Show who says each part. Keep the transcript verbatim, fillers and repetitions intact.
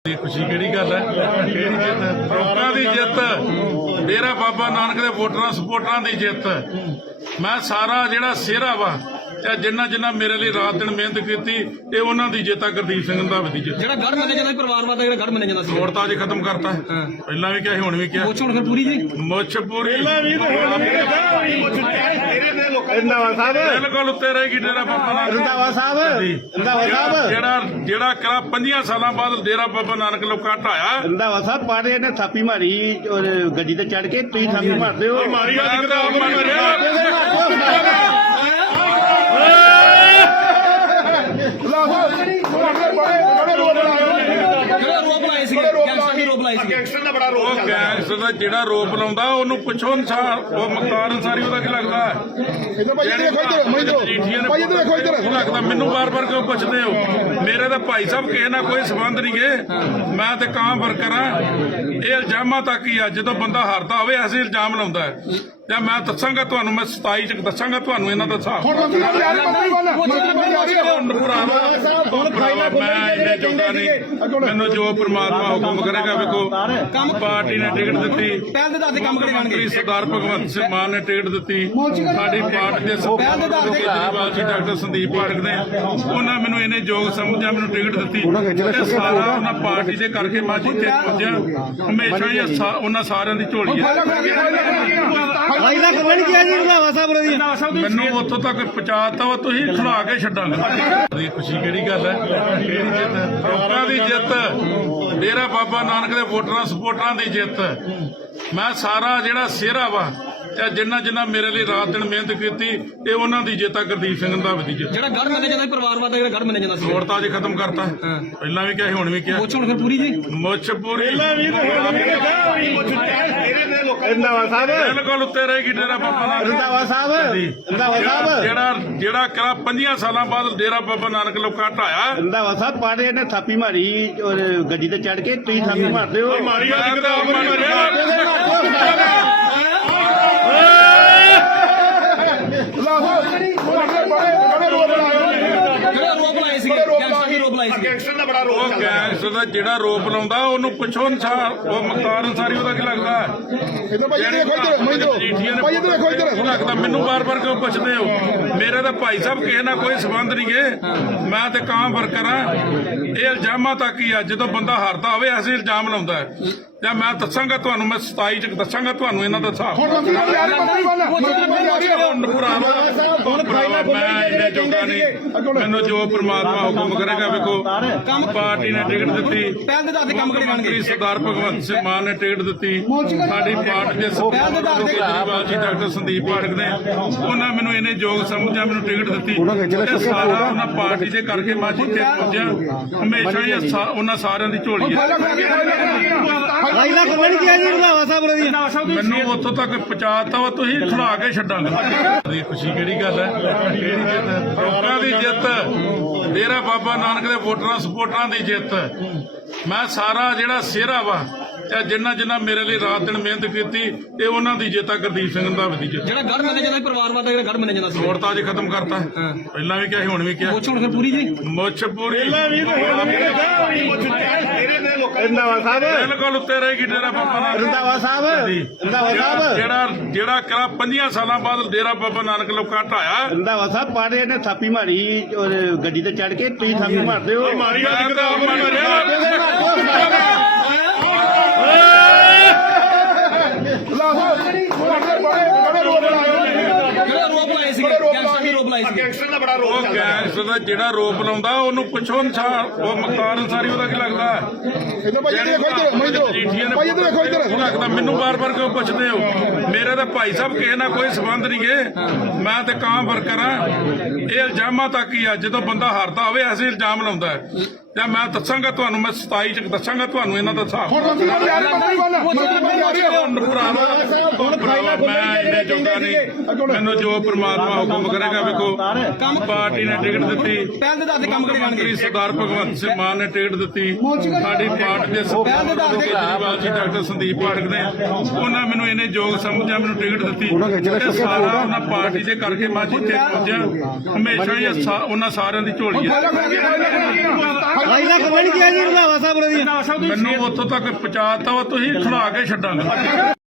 Speaker 1: खुशी केड़ी गल है केड़ी जित लोकां दी जित डेरा बाबा नानक दे वोटरां सपोर्टरां दी जित मैं सारा जिहड़ा सेहरा वा जिन्ना जिन्ना मेरे लिए रात दिन मेहनत की ये उन्होंने दी जित गुरदीप सिंह रंधावे दी जित
Speaker 2: ਜਿਹੜਾ ਗੜ ਮੰਨਿਆ ਜਾਂਦਾ ਸੀ ਪਰਿਵਾਰਵਾਦ ਦਾ ਜਿਹੜਾ ਗੜ ਮੰਨਿਆ ਜਾਂਦਾ ਸੀ
Speaker 1: वोट तो अज खत्म करता है पहला भी क्या है हुण भी क्या
Speaker 2: ਪੁੱਛ ਹੁਣ ਫਿਰ ਪੂਰੀ ਜੀ
Speaker 1: मुछ पूरी
Speaker 3: ਰੰਧਾਵਾ ਸਾਹਿਬ
Speaker 1: बिल्कुल उत्ते रहेगी डेरा बाबा नानक
Speaker 3: ਰੰਧਾਵਾ ਸਾਹਿਬ ਰੰਧਾਵਾ ਸਾਹਿਬ
Speaker 1: ਜਿਹੜਾ ਜਿਹੜਾ ਕਰਾ ਪੰਜਾਂ ਸਾਲਾਂ ਬਾਅਦ ਡੇਰਾ ਬਾਬਾ ਨਾਨਕ ਲੋਕਾਂ ਢਾਇਆ
Speaker 3: ਰੰਧਾਵਾ ਸਾਹਿਬ ਪਾੜੇ ਨੇ ਥਾਪੀ ਮਾਰੀ ਔਰ ਗੱਡੀ ਤੇ ਚੜ ਕੇ ਤੁਸੀਂ ਥਾਪੀ ਮਾਰਦੇ ਹੋ
Speaker 1: ਮਾਰੀ ਅੱਜ ਕਿਤਾਬ ਮਾਰਿਆ
Speaker 2: ਜਿਹੜਾ ਰੋਪ ਲਾਏ ਸੀ ਗੈਂਗਸਟਰ ਦੀ ਰੋਪ ਲਾਈ ਸੀ
Speaker 1: ਉਹ ਗੈਂਗਸਟਰ ਦਾ ਜਿਹੜਾ ਰੋਪ ਲਾਉਂਦਾ ਉਹਨੂੰ ਪੁੱਛੋ ਅਨਸਾਰ ਉਹ ਮੁਖਤਾਰ ਅਨਸਾਰੀ ਉਹਦਾ ਕੀ ਲੱਗਦਾ ਲੱਗਦਾ ਮੈਨੂੰ ਬਾਰ-ਬਾਰ ਕਿਉਂ ਪੁੱਛਦੇ ਹੋ ਮੇਰੇ ਤਾਂ ਭਾਈ ਸਾਹਿਬ ਕਿਸੇ ਨਾਲ ਕੋਈ ਸਬੰਧ ਨਹੀਂ ਗੇ ਮੈਂ ਤੇ ਕਾਂ ਵਰਕਰ ਆ ਇਹ ਇਲਜ਼ਾਮਾਂ ਤੱਕ ਹੀ ਆ ਜਦੋਂ ਬੰਦਾ ਹਾਰਦਾ ਹੋਵੇ ਐਸੇ ਇਲਜ਼ਾਮ ਲਾਉਂਦਾ ਹੈ ਜਾਂ ਮੈਂ ਦੱਸਾਂਗਾ ਤੁਹਾਨੂੰ ਮੈਂ ਸਤਾਈ ਚ ਦੱਸਾਂਗਾ ਤੁਹਾਨੂੰ ਇਹਨਾਂ ਦਾ ਹਿਸਾਬ ਮੈਂ ਇਹਨੇ ਜੋਗਾ ਨਹੀਂ ਮੈਨੂੰ ਜੋ ਪ੍ਰਮਾਤਮਾ ਹੁਕਮ ਕਰੇਗਾ ਵੇਖੋ ਪਾਰਟੀ ਨੇ ਟਿਕਟ ਦਿੱਤੀ
Speaker 2: ਪਹਿਲ ਦੇ ਦਾਦੇ ਕੰਮ
Speaker 1: ਮੰਤਰੀ ਸਰਦਾਰ ਭਗਵੰਤ ਸਿੰਘ ਮਾਨ ਨੇ ਟਿਕਟ ਦਿੱਤੀ ਸਾਡੀ ਪਾਰਟੀ ਦੇ ਕੇਜਰੀਵਾਲ ਜੀ ਡਾਕਟਰ ਸੰਦੀਪ ਪਾਠਕ ਨੇ ਉਹਨਾਂ ਮੈਨੂੰ ਇਹਨੇ ਯੋਗ ਸਮਝਿਆ ਮੈਨੂੰ ਟਿਕਟ ਦਿੱਤੀ ਤੇ ਸਾਰਾ ਉਹਨਾਂ ਪਾਰਟੀ ਦੇ ਕਰਕੇ ਮੈਂ ਜਿੱਥੇ ਪਹੁੰਚਿਆ ਹਮੇਸ਼ਾ ਹੀ ਉਹਨਾਂ ਸਾਰਿਆਂ ਦੀ ਝੋਲੀ ਹੈ ਮੈਨੂੰ ਉੱਥੋਂ ਤੱਕ ਪਹੁੰਚਾਤਾ ਵਾ ਤੁਸੀਂ ਖਿਲਾ ਕੇ ਛੱਡਾਂਗੇ ਖੁਸ਼ੀ ਕਿਹੜੀ ਗੱਲ ਹੈ ਕਿਹੜੀ ਜਿੱਤ ਲੋਕਾਂ ਦੀ ਜਿੱਤ ਡੇਰਾ ਬਾਬਾ ਨਾਨਕ ਦੇ ਵੋਟਰਾਂ ਸਪੋਰਟਰਾਂ ਦੀ ਜਿੱਤ ਮੈਂ ਸਾਰਾ ਜਿਹੜਾ ਸਿਹਰਾ ਵਾ ਜਿੰਨਾ ਜਿੰਨਾ ਮੇਰੇ ਲਈ ਰਾਤ ਦਿਨ ਮਿਹਨਤ ਕੀਤੀ ਇਹ ਉਹਨਾਂ ਦੀ ਜਿੱਤ ਆ ਗੁਰਦੀਪ ਸਿੰਘ ਰੰਧਾਵੇ ਦੀ ਜਿੱਤ
Speaker 2: ਜਿਹੜਾ ਗੜ ਮੰਨਿਆ ਜਾਂਦਾ ਸੀ ਪਰਿਵਾਰਵਾਦ ਦਾ ਜਿਹੜਾ ਗੜ ਮੰਨਿਆ ਜਾਂਦਾ ਸੀ
Speaker 1: ਵੋਟ ਤਾਂ ਅਜ ਖਤਮ ਕਰਤਾ ਪਹਿਲਾਂ ਵੀ ਕਿਹਾ ਹੁਣ ਵੀ ਕਿਹਾ
Speaker 2: ਪੁੱਛ ਹੁਣ ਫਿਰ ਪੂਰੀ ਜੀ
Speaker 1: ਮੁੱਛ ਪੂਰੀ
Speaker 3: ਰੰਧਾਵਾ ਸਾਹਿਬ
Speaker 1: ਬਿਲਕੁਲ ਉੱਤੇ ਰਹੇਗੀ ਡੇਰਾ ਬਾਬਾ ਨਾਨਕ
Speaker 3: ਰੰਧਾਵਾ ਸਾਹਿਬ ਰੰਧਾਵਾ ਸਾਹਿਬ
Speaker 1: ਜਿਹੜਾ ਜਿਹੜਾ ਕਰਾ ਪੰਜਾਂ ਸਾਲਾਂ ਬਾਅਦ ਡੇਰਾ ਬਾਬਾ ਨਾਨਕ ਲੋਕਾਂ ਢਾਇਆ
Speaker 3: ਰੰਧਾਵਾ ਸਾਹਿਬ ਪਾੜੇ ਨੇ ਥਾਪੀ ਮਾਰੀ ਔਰ ਗੱਡੀ ਤੇ ਚੜ ਕੇ ਤੁਸੀਂ ਥਾਪੀ ਮਾਰਦੇ ਹੋ
Speaker 1: ਮਾਰੀ ਅੱਜ ਕਿਤਾਬ ਮਾਰਿਆ
Speaker 2: ਜਿਹੜਾ ਰੋਪ ਲਾਏ ਸੀ ਗੈਂਗਸਟਰ ਦੀ ਰੋਪ ਲਾਈ ਸੀ
Speaker 1: ਉਹ ਗੈਂਗਸਟਰ ਦਾ ਜਿਹੜਾ ਰੋਪ ਲਾਉਂਦਾ ਉਹਨੂੰ ਪੁੱਛੋ ਅਨਸਾਰ ਉਹ ਮੁਖਤਾਰ ਅਨਸਾਰੀ ਉਹਦਾ ਕੀ ਲੱਗਦਾ ਲੱਗਦਾ ਮੈਨੂੰ ਬਾਰ-ਬਾਰ ਕਿਉਂ ਪੁੱਛਦੇ ਹੋ ਮੇਰੇ ਤਾਂ ਭਾਈ ਸਾਹਿਬ ਕਿਸੇ ਨਾਲ ਕੋਈ ਸਬੰਧ ਨਹੀਂ ਗੇ ਮੈਂ ਤੇ ਕਾਂ ਵਰਕਰ ਆ ਇਹ ਇਲਜ਼ਾਮਾਂ ਤੱਕ ਹੀ ਆ ਜਦੋਂ ਬੰਦਾ ਹਾਰਦਾ ਹੋਵੇ ਐਸੇ ਇਲਜ਼ਾਮ ਲਾਉਂਦਾ ਹੈ ਜਾਂ ਮੈਂ ਦੱਸਾਂਗਾ ਤੁਹਾਨੂੰ ਮੈਂ ਸਤਾਈ ਚ ਦੱਸਾਂਗਾ ਤੁਹਾਨੂੰ ਇਹਨਾਂ ਦਾ ਹਿਸਾਬ ਮੈਂ ਇਹਨੇ ਜੋਗਾ ਨਹੀਂ ਮੈਨੂੰ ਜੋ ਪ੍ਰਮਾਤਮਾ ਹੁਕਮ ਕਰੇਗਾ ਵੇਖੋ ਪਾਰਟੀ ਨੇ ਟਿਕਟ ਦਿੱਤੀ
Speaker 2: ਪਹਿਲ ਦੇ ਦਾਦੇ ਕੰਮ
Speaker 1: ਮੰਤਰੀ ਸਰਦਾਰ ਭਗਵੰਤ ਸਿੰਘ ਮਾਨ ਨੇ ਟਿਕਟ ਦਿੱਤੀ ਸਾਡੀ ਪਾਰਟੀ ਦੇ ਕੇਜਰੀਵਾਲ ਜੀ ਡਾਕਟਰ ਸੰਦੀਪ ਪਾਠਕ ਨੇ ਉਹਨਾਂ ਮੈਨੂੰ ਇਹਨੇ ਯੋਗ ਸਮਝਿਆ ਮੈਨੂੰ ਟਿਕਟ ਦਿੱਤੀ ਤੇ ਸਾਰਾ ਉਹਨਾਂ ਪਾਰਟੀ ਦੇ ਕਰਕੇ ਮੈਂ ਜਿੱਥੇ ਪਹੁੰਚਿਆ ਹਮੇਸ਼ਾ ਹੀ ਉਹਨਾਂ ਸਾਰਿਆਂ ਦੀ ਝੋਲੀ ਹੈ ਮੈਨੂੰ ਉੱਥੋਂ ਤੱਕ ਪਹੁੰਚਾਤਾ ਵਾ ਤੁਸੀਂ ਖਿਲਾ ਕੇ ਛੱਡਾਂਗੇ ਖੁਸ਼ੀ ਕਿਹੜੀ ਗੱਲ ਹੈ ਕਿਹੜੀ ਜਿੱਤ ਲੋਕਾਂ ਦੀ ਜਿੱਤ ਡੇਰਾ ਬਾਬਾ ਨਾਨਕ ਦੇ ਵੋਟਰਾਂ ਸਪੋਰਟਰਾਂ ਦੀ ਜਿੱਤ ਮੈਂ ਸਾਰਾ ਜਿਹੜਾ ਸਿਹਰਾ ਵਾ ਜਿੰਨਾ ਜਿੰਨਾ ਮੇਰੇ ਲਈ ਰਾਤ ਦਿਨ ਮਿਹਨਤ ਕੀਤੀ ਇਹ ਉਹਨਾਂ ਦੀ ਜਿੱਤ ਆ ਗੁਰਦੀਪ ਸਿੰਘ ਰੰਧਾਵੇ ਦੀ ਜਿੱਤ
Speaker 2: ਜਿਹੜਾ ਗੜ ਮੰਨਿਆ ਜਾਂਦਾ ਸੀ ਪਰਿਵਾਰਵਾਦ ਦਾ ਜਿਹੜਾ ਗੜ ਮੰਨਿਆ ਜਾਂਦਾ ਸੀ
Speaker 1: ਵੋਟ ਤਾਂ ਅਜ ਖਤਮ ਕਰਤਾ ਪਹਿਲਾਂ ਵੀ ਕਿਹਾ ਹੁਣ ਵੀ ਕਿਹਾ
Speaker 2: ਪੁੱਛ ਹੁਣ ਫਿਰ ਪੂਰੀ ਜੀ
Speaker 1: ਮੁੱਛ ਪੂਰੀ
Speaker 3: ਰੰਧਾਵਾ ਸਾਹਿਬ
Speaker 1: ਬਿਲਕੁਲ ਉੱਤੇ ਰਹੇਗੀ ਡੇਰਾ ਬਾਬਾ ਨਾਨਕ
Speaker 3: ਰੰਧਾਵਾ ਸਾਹਿਬ ਰੰਧਾਵਾ ਸਾਹਿਬ
Speaker 1: ਜਿਹੜਾ ਜਿਹੜਾ ਕਰਾ ਪੰਜਾਂ ਸਾਲਾਂ ਬਾਅਦ ਡੇਰਾ ਬਾਬਾ ਨਾਨਕ ਲੋਕਾਂ ਢਾਇਆ
Speaker 3: ਰੰਧਾਵਾ ਸਾਹਿਬ ਪਾੜੇ ਨੇ ਥਾਪੀ ਮਾਰੀ ਔਰ ਗੱਡੀ ਤੇ ਚੜ ਕੇ ਤੁਸੀਂ ਥਾਪੀ ਮਾਰਦੇ ਹੋ
Speaker 1: ਮਾਰੀ ਅੱਜ ਕਿਤਾਬ ਮਾਰਿਆ
Speaker 2: ਜਿਹੜਾ ਰੋਪ ਲਾਏ ਸੀ ਗੈਂਗਸਟਰ ਦੀ ਰੋਪ ਲਾਈ ਸੀ
Speaker 1: ਉਹ ਗੈਂਗਸਟਰ ਦਾ ਜਿਹੜਾ ਰੋਪ ਲਾਉਂਦਾ ਉਹਨੂੰ ਪੁੱਛੋ ਅਨਸਾਰ ਉਹ ਮੁਖਤਾਰ ਅਨਸਾਰੀ ਉਹਦਾ ਕੀ ਲੱਗਦਾ ਲੱਗਦਾ ਮੈਨੂੰ ਬਾਰ-ਬਾਰ ਕਿਉਂ ਪੁੱਛਦੇ ਹੋ ਮੇਰੇ ਤਾਂ ਭਾਈ ਸਾਹਿਬ ਕਿਸੇ ਨਾਲ ਕੋਈ ਸਬੰਧ ਨਹੀਂ ਗੇ ਮੈਂ ਤੇ ਕਾਂ ਵਰਕਰ ਆ ਇਹ ਇਲਜ਼ਾਮਾਂ ਤੱਕ ਹੀ ਆ ਜਦੋਂ ਬੰਦਾ ਹਾਰਦਾ ਹੋਵੇ ਐਸੇ ਇਲਜ਼ਾਮ ਲਾਉਂਦਾ ਹੈ ਜਾਂ ਮੈਂ ਦੱਸਾਂਗਾ ਤੁਹਾਨੂੰ ਮੈਂ ਸਤਾਈ ਚ ਦੱਸਾਂਗਾ ਤੁਹਾਨੂੰ ਇਹਨਾਂ ਦਾ ਹਿਸਾਬ ਮੈਂ ਇਹਨੇ ਜੋਗਾ ਨਹੀਂ ਮੈਨੂੰ ਜੋ ਪ੍ਰਮਾਤਮਾ ਹੁਕਮ ਕਰੇਗਾ ਵੇਖੋ ਪਾਰਟੀ ਨੇ ਟਿਕਟ ਦਿੱਤੀ
Speaker 2: ਪਹਿਲ ਦੇ ਦਾਦੇ ਕੰਮ
Speaker 1: ਮੰਤਰੀ ਸਰਦਾਰ ਭਗਵੰਤ ਸਿੰਘ ਮਾਨ ਨੇ ਟਿਕਟ ਦਿੱਤੀ ਸਾਡੀ ਪਾਰਟੀ ਦੇ ਕੇਜਰੀਵਾਲ ਜੀ ਡਾਕਟਰ ਸੰਦੀਪ ਪਾਠਕ ਨੇ ਉਹਨਾਂ ਮੈਨੂੰ ਇਹਨੇ ਯੋਗ ਸਮਝਿਆ ਮੈਨੂੰ ਟਿਕਟ ਦਿੱਤੀ ਤੇ ਸਾਰਾ ਉਹਨਾਂ ਪਾਰਟੀ ਦੇ ਕਰਕੇ ਮੈਂ ਜਿੱਥੇ ਪਹੁੰਚਿਆ ਹਮੇਸ਼ਾ ਹੀ ਉਹਨਾਂ ਸਾਰਿਆਂ ਦੀ ਝੋਲੀ ਹੈ
Speaker 3: ਭਾਈ ਦਾ ਖਬਰ ਨਹੀਂ ਕਿਹਾ ਜੀ ਰੰਧਾਵਾ ਸਾਹਿਬ
Speaker 1: ਮੈਨੂੰ ਉੱਥੋਂ ਤੱਕ ਪਹੁੰਚਾਤਾ ਵਾ ਤੁਸੀਂ ਖਿਲਾ ਕੇ ਛੱਡਾਂਗਾ